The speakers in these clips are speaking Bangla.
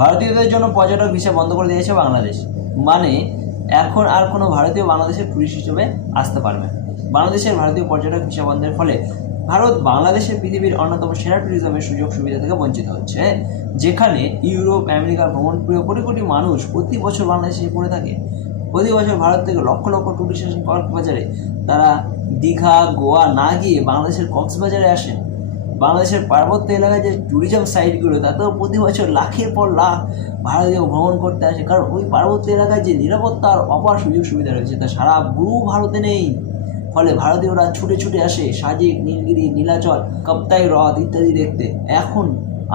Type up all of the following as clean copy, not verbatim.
ভারতীয়দের জন্য পর্যটক ভিসা বন্ধ করে দিয়েছে বাংলাদেশ। মানে এখন আর কোনো ভারতীয় বাংলাদেশের টুরিস্ট হিসেবে আসতে পারবে না। বাংলাদেশের ভারতীয় পর্যটক ভিসা বন্ধের ফলে ভারত বাংলাদেশের পৃথিবীর অন্যতম সেরা ট্যুরিজমের সুযোগ সুবিধা থেকে বঞ্চিত হচ্ছে। যেখানে ইউরোপ আমেরিকার ভ্রমণপ্রিয় কোটি কোটি মানুষ প্রতি বছর বাংলাদেশে পড়ে থাকে। প্রতি বছর ভারত থেকে লক্ষ লক্ষ টুরিস্ট আসেন কক্সবাজারে। তারা দীঘা গোয়া না গিয়ে বাংলাদেশের কক্সবাজারে আসেন। বাংলাদেশের পার্বত্য এলাকায় যে ট্যুরিজম সাইটগুলো তাতেও প্রতি বছর লাখের পর লাখ ভারতীয় ভ্রমণ করতে আসে, কারণ ওই পার্বত্য এলাকায় যে নিরাপত্তার অপার সুযোগ সুবিধা রয়েছে তা সারা পুরো ভারতে নেই। ফলে ভারতীয়রা ছুটে ছুটে আসে সাজেক, নীলগিরি, নীলাচল, কাপ্তাই হ্রদ ইত্যাদি দেখতে। এখন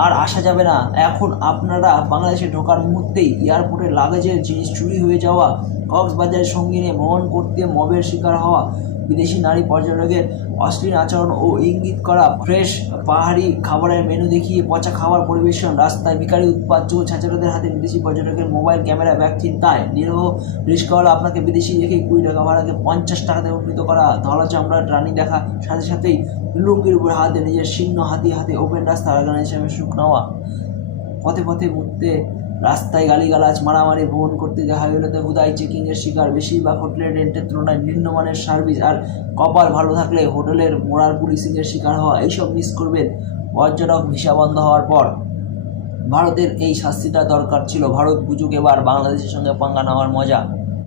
আর আসা যাবে না। এখন আপনারা বাংলাদেশে ঢোকার মুহূর্তেই এয়ারপোর্টের লাগেজের জিনিস চুরি হয়ে যাওয়া, কক্সবাজারের সঙ্গে নিয়ে ভ্রমণ করতে মবের শিকার হওয়া, বিদেশি নারী পর্যটকের অশ্লীল আচরণ ও ইঙ্গিত করা, ফ্রেশ পাহাড়ি খাবারের মেনু দেখিয়ে পচা খাবার পরিবেশন, রাস্তায় ভিখারি উৎপাত, চোর ছাচারদের হাতে বিদেশি পর্যটকের মোবাইল ক্যামেরা ব্যাগ ছিনতাই, নিরহ রিস্কওয়ালা আপনাকে বিদেশি দেখে 20 টাকা ভাড়াকে 50 টাকাতে উন্নীত করা, ধলা চামড়ার রানী দেখা সাথে সাথেই লুঙ্গির উপর হাতে নিজের শীর্ণ হাতে হাতে ওপেন রাস্তা অর্গানাইজেশনের সুখ নেওয়া, পথে পথে ঘুরতে, রাস্তায় গালিগালাজ, মারামারি, ভ্রমণ করতে গিয়ে হাইওয়েতে হুদাই চেকিংয়ের শিকার, বেশিরভাগ হোটেলের রেন্টের তুলনায় নিম্নমানের সার্ভিস, আর কপাল ভালো থাকলে হোটেলের মোড়ার পুলিশিংয়ের শিকার হওয়া, এইসব মিস করবেন পর্যটক ভিসা বন্ধ হওয়ার পর। ভারতের এই শাস্তিটা দরকার ছিল। ভারত বুঝুক এবার বাংলাদেশের সঙ্গে পাঙ্গা নেওয়ার মজা।